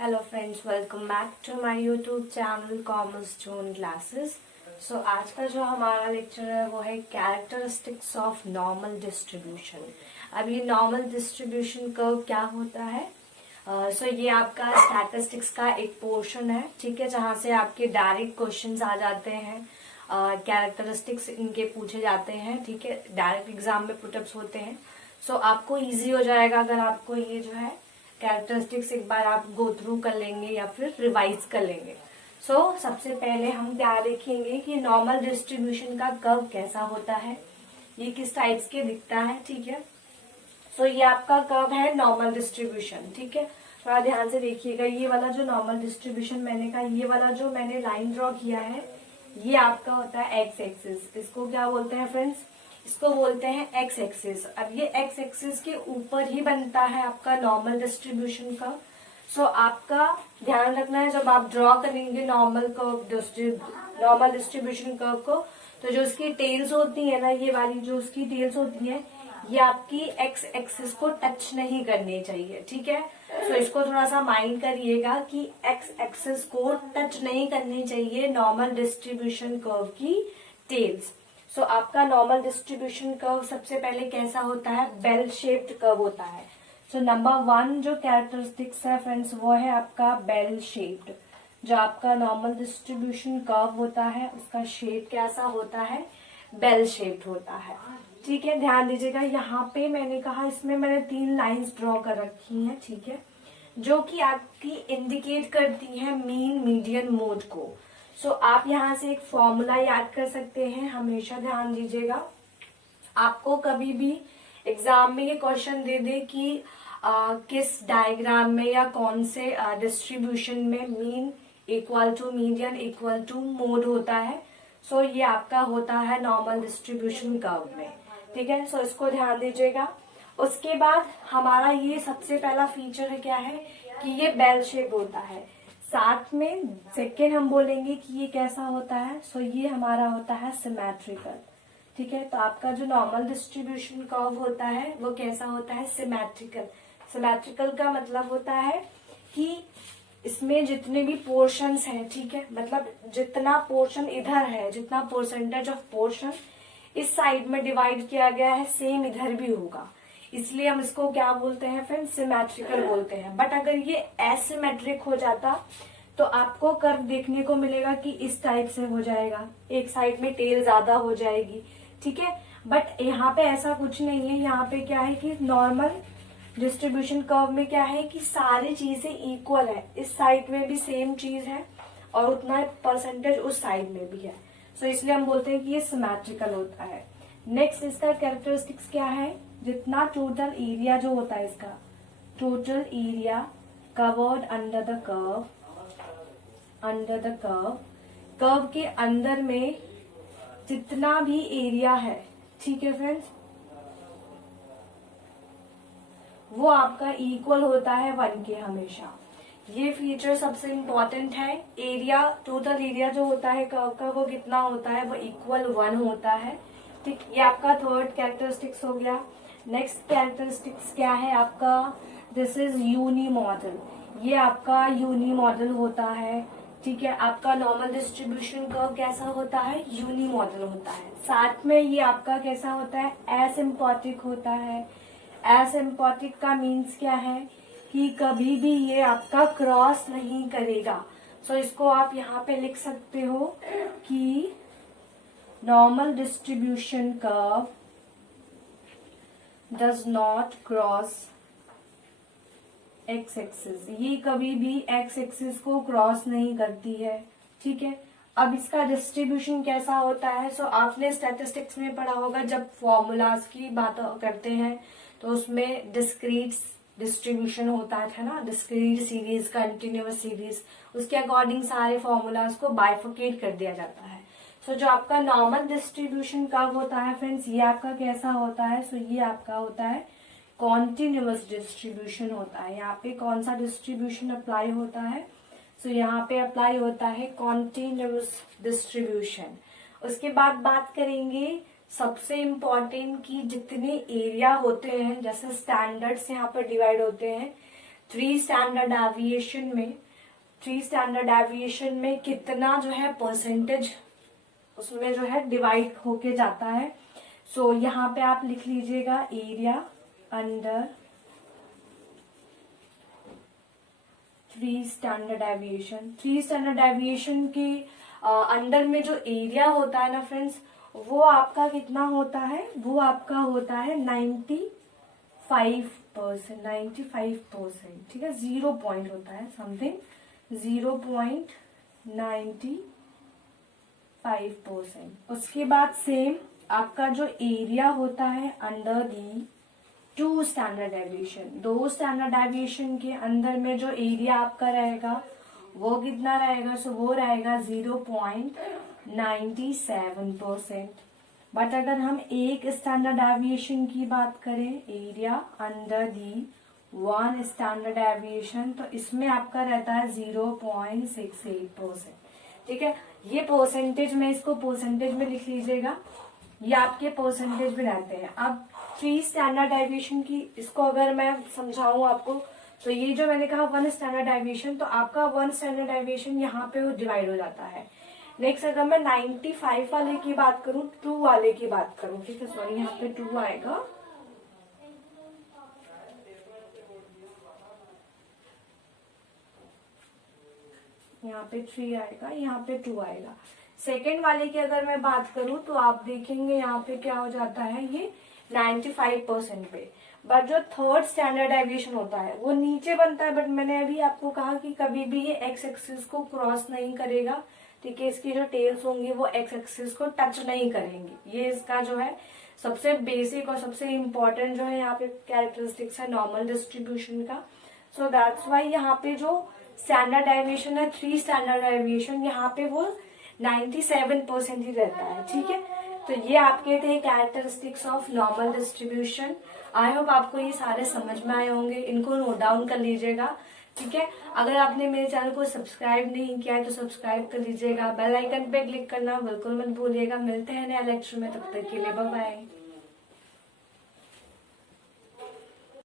Hello friends, welcome back to my YouTube channel commerce zone classes. So आज का जो हमारा लेक्चर है वो है कैरेक्टरिस्टिक्स ऑफ नॉर्मल डिस्ट्रीब्यूशन। अब ये नॉर्मल डिस्ट्रीब्यूशन कर्व क्या होता है? सो ये आपका स्टैटिस्टिक्स का एक पोर्शन है, ठीक है, जहाँ से आपके डायरेक्ट क्वेश्चंस आ जाते हैं। कैरेक्टरिस्टिक्स इनके पूछे जाते हैं, ठीक है, डायरेक्ट एग्जाम में पुटअप्स होते हैं। सो आपको इजी हो जाएगा अगर आपको ये जो है कैरेक्टरिस्टिक्स एक बार आप गो थ्रू कर लेंगे या फिर रिवाइज कर लेंगे। सबसे पहले हम क्या देखेंगे कि नॉर्मल डिस्ट्रीब्यूशन का कर्व कैसा होता है, ये किस टाइप्स के दिखता है, ठीक है। ये आपका कर्व है नॉर्मल डिस्ट्रीब्यूशन, ठीक है। थोड़ा ध्यान से देखिएगा, ये वाला जो नॉर्मल डिस्ट्रीब्यूशन मैंने कहा, ये वाला जो मैंने लाइन ड्रॉ किया है, ये आपका होता है एक्स एक्सिस। इसको क्या बोलते हैं फ्रेंड्स? इसको बोलते हैं एक्स एक्सिस। अब ये एक्स एक्सिस के ऊपर ही बनता है आपका नॉर्मल डिस्ट्रीब्यूशन का। आपका ध्यान रखना है जब आप ड्रॉ करेंगे नॉर्मल डिस्ट्रीब्यूशन कर्व को, तो जो उसकी टेल्स होती है ना, ये वाली जो उसकी टेल्स होती है, ये आपकी एक्स एक्सिस को टच नहीं करनी चाहिए, ठीक है। इसको थोड़ा सा माइंड करिएगा कि एक्स एक्सिस को टच नहीं करनी चाहिए नॉर्मल डिस्ट्रीब्यूशन कर्व की टेल्स। आपका नॉर्मल डिस्ट्रीब्यूशन कर्व सबसे पहले कैसा होता है? बेल शेप्ड कर्व होता है। नंबर 1 जो कैरेक्टरिस्टिक्स है फ्रेंड्स, वो है आपका बेल शेप्ड। जो आपका नॉर्मल डिस्ट्रीब्यूशन कर्व होता है उसका शेप कैसा होता है? बेल शेप्ड होता है, ठीक है। ध्यान दीजिएगा, यहाँ पे मैंने कहा, इसमें मैंने 3 लाइंस ड्रॉ कर रखी हैं, ठीक है, जो कि आपकी इंडिकेट करती है मीन मीडियन मोड को। आप यहाँ से एक फॉर्मूला याद कर सकते हैं, हमेशा ध्यान दीजिएगा। आपको कभी भी एग्जाम में ये क्वेश्चन दे दे कि किस डायग्राम में या कौन से डिस्ट्रीब्यूशन में mean equal to median equal to mode होता है, ये आपका होता है नॉर्मल डिस्ट्रीब्यूशन कर्व में, ठीक है। इसको ध्यान दीजिएगा। उसके बाद हमारा ये सबसे पहला फीचर है क्या है कि ये बेल शेप होता है। साथ में सेकेंड हम बोलेंगे कि ये कैसा होता है, ये हमारा होता है सिमेट्रिकल, ठीक है। तो आपका जो नॉर्मल डिस्ट्रीब्यूशन कर्व होता है वो कैसा होता है? सिमेट्रिकल। सिमेट्रिकल का मतलब होता है कि इसमें जितने भी पोर्शंस हैं, ठीक है, मतलब जितना पोर्शन इधर है, जितना परसेंटेज ऑफ पोर्शन इस साइड में डिवाइड किया गया है, सेम इधर भी होगा, इसलिए हम इसको क्या बोलते हैं फ्रेंड्स? सिमेट्रिकल बोलते हैं। बट अगर ये एसिमेट्रिक हो जाता तो आपको कर्व देखने को मिलेगा कि इस टाइप से हो जाएगा, एक साइड में टेल ज्यादा हो जाएगी, ठीक है। बट यहाँ पे ऐसा कुछ नहीं है। यहाँ पे क्या है कि नॉर्मल डिस्ट्रीब्यूशन कर्व में क्या है कि सारी चीजें इक्वल है, इस साइड में भी सेम चीज है और उतना परसेंटेज उस साइड में भी है। इसलिए हम बोलते हैं कि ये सिमेट्रिकल होता है। नेक्स्ट इसका कैरेक्टरिस्टिक्स क्या है? जितना टोटल एरिया जो होता है, इसका total area covered under the curve, curve के अंदर में जितना भी एरिया है, ठीक है फ्रेंड्स, वो आपका इक्वल होता है 1 के हमेशा। ये फीचर सबसे इम्पोर्टेंट है। एरिया, टोटल एरिया जो होता है कर्व का, वो कितना होता है? वो इक्वल 1 होता है, ठीक। ये आपका थर्ड कैरेक्टरिस्टिक्स हो गया। नेक्स्ट कैरेक्टरिस्टिक्स क्या है आपका? This is unimodal. ये आपका यूनी मॉडल होता है, ठीक है। आपका नॉर्मल डिस्ट्रीब्यूशन कर्व कैसा होता है? यूनी मॉडल होता है। साथ में ये आपका कैसा होता है? एसिम्प्टोटिक होता है। एसिम्प्टोटिक का मीन्स क्या है कि कभी भी ये आपका क्रॉस नहीं करेगा। इसको आप यहाँ पे लिख सकते हो कि normal distribution curve does not cross x axis. ये कभी भी एक्स एक्सिस को क्रॉस नहीं करती है, ठीक है। अब इसका डिस्ट्रीब्यूशन कैसा होता है? आपने स्टैटिस्टिक्स में पढ़ा होगा, जब फॉर्मूलाज की बात करते हैं तो उसमें डिस्क्रीट डिस्ट्रीब्यूशन होता है ना, डिस्क्रीट सीरीज, कंटिन्यूअस सीरीज, उसके अकॉर्डिंग सारे फॉर्मूलाज को बाइफोकेट कर दिया जाता है। जो आपका नॉर्मल डिस्ट्रीब्यूशन कर्व होता है फ्रेंड्स, ये आपका कैसा होता है? ये आपका होता है कॉन्टिन्यूअस डिस्ट्रीब्यूशन होता है। यहाँ पे कौन सा डिस्ट्रीब्यूशन अप्लाई होता है? यहाँ पे अप्लाई होता है कॉन्टिन्यूअस डिस्ट्रीब्यूशन। उसके बाद बात करेंगे सबसे इम्पोर्टेंट कि जितने एरिया होते हैं, जैसे स्टैंडर्ड्स यहाँ पर डिवाइड होते हैं, 3 स्टैंडर्ड डेविएशन में कितना जो है परसेंटेज उसमें जो है डिवाइड होके जाता है। सो यहाँ पे आप लिख लीजिएगा area under 3 standard deviation. 3 standard deviation के अंडर में जो एरिया होता है ना फ्रेंड्स, वो आपका कितना होता है, वो आपका होता है 95%। ठीक है, 0 पॉइंट होता है समथिंग 0.95%। उसके बाद सेम आपका जो एरिया होता है under the 2 standard deviation, 2 standard deviation के अंदर में जो एरिया आपका रहेगा वो कितना रहेगा, सो वो रहेगा 0.97%। बट अगर हम 1 स्टैंडर्ड डेविएशन की बात करें, area under the 1 standard deviation, तो इसमें आपका रहता है 0.68%। ठीक है, ये परसेंटेज में, इसको परसेंटेज में लिख लीजिएगा, ये आपके परसेंटेज में रहते हैं। अब 3 स्टैंडर्ड डेविएशन की, इसको अगर मैं समझाऊं आपको, तो ये जो मैंने कहा 1 स्टैंडर्ड डेविएशन, तो आपका 1 स्टैंडर्ड डेविएशन यहाँ पे डिवाइड हो जाता है। नेक्स्ट अगर मैं 95 वाले की बात करूं, 2 वाले की बात करूं, ठीक है, सॉरी यहाँ पे 2 आएगा, यहाँ पे 3 आएगा, यहाँ पे 2 आएगा। सेकेंड वाले की अगर मैं बात करूं तो आप देखेंगे यहाँ पे क्या हो जाता है, ये 95% पे। बट जो 3rd स्टैंडर्ड डेविएशन होता है वो नीचे बनता है, बट मैंने अभी आपको कहा कि कभी भी ये एक्स एक्सिस को क्रॉस नहीं करेगा। ठीक है, इसकी जो टेल्स होंगी वो एक्स एक्सिस को टच नहीं करेंगी। ये इसका जो है सबसे बेसिक और सबसे इम्पोर्टेंट जो है यहाँ पे कैरेक्टरिस्टिक्स है नॉर्मल डिस्ट्रीब्यूशन का। सो दैट्स वाई यहाँ पे जो स्टैंडर्ड डेविएशन है 3 स्टैंडर्ड डेविएशन, यहाँ पे वो 97% ही रहता है। ठीक है, तो ये आपके थे characteristics of normal distribution. I hope आपको ये सारे समझ में आए होंगे, इनको नोट डाउन कर लीजिएगा। ठीक है, अगर आपने मेरे चैनल को सब्सक्राइब नहीं किया है तो सब्सक्राइब कर लीजिएगा, बेल आइकन पे क्लिक करना बिल्कुल मत भूलिएगा। मिलते हैं नए लेक्चर में, तब तक के लिए बाय बाय।